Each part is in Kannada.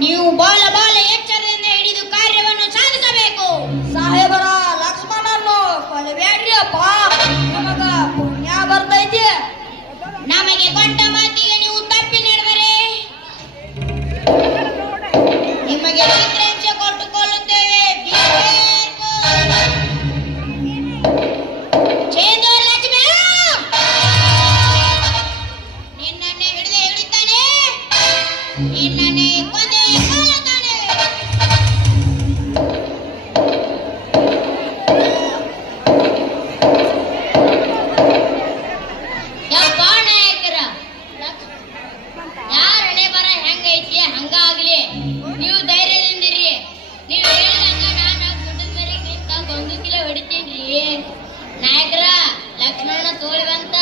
ನೀವು ಬಾಲ ಬಾಲ ಎಚ್ಚರದಿಂದ ಹಿಡಿದು ಕಾರ್ಯವನ್ನು ಸಾಧಿಸಬೇಕು. ಸಾಹೇಬರ ಲಕ್ಷ್ಮಣನ್ನು ಕೊಲಬೇಡ್ರಿ ಅಪ್ಪ ನಿಮಗ ಪುಣ್ಯ ಬರ್ತೈತಿ. ನಮಗೆ ಕೊಟ್ಟ ನಾಯಕರ ಲಕ್ಷ್ಮಣ ತೋಳಿ ಬಂತ.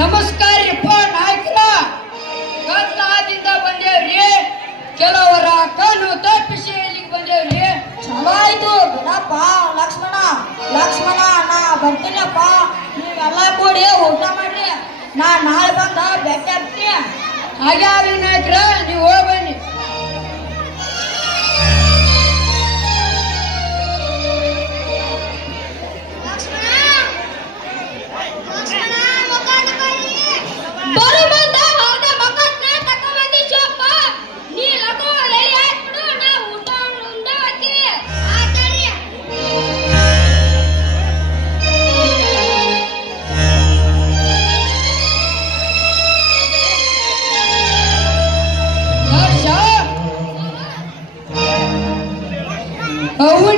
ನಮಸ್ಕಾರಪ್ಪ ನಾಯಕರ. ಕತ್ಲಾದಿಂದ ಬಂದೇವ್ರಿ. ಕೆಲವರ ಕಣ್ಣು ತಪ್ಪಿಸಿ ಇಲ್ಲಿಗೆ ಬಂದೇವ್ರಿ. ಚಲೋ ಆಯ್ತು ಬಿಡಪ್ಪ ಲಕ್ಷ್ಮಣ. ಲಕ್ಷ್ಮಣ ನಾ ಬರ್ತೀನಪ್ಪ. ನೀವೆಲ್ಲ ಕೂಡಿ ಊಟ ಮಾಡ್ರಿ ನಾ ನಾಳೆ ಬಂದ ಭೇಟಿ ಆಗ್ತೀನಿ ಹಾಗೆ ಆಗ್ಲಿ ನಾಯಕರ ನೀವು ಹೋಗಿ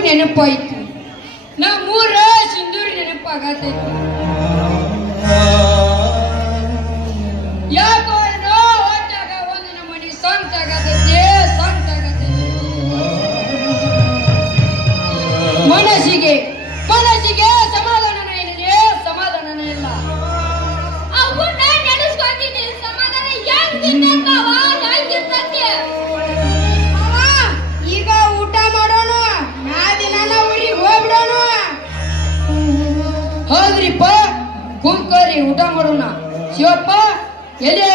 ನೆನಪಾಯ್ತು. ನಮ್ಮೂರ ಸಿಂಧೂರಿ ನೆನಪಾಗತೈತಿ. ಆಗತೈತಿ ಮನಸ್ಸಿಗೆ ಮನಸ್ಸಿಗೆ ಮಾಡೋಣ ಶಿವಪ್ಪ ಎಲ್ಲಿ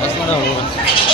ಬಸ್ ಮಾಡ್ಯಾವ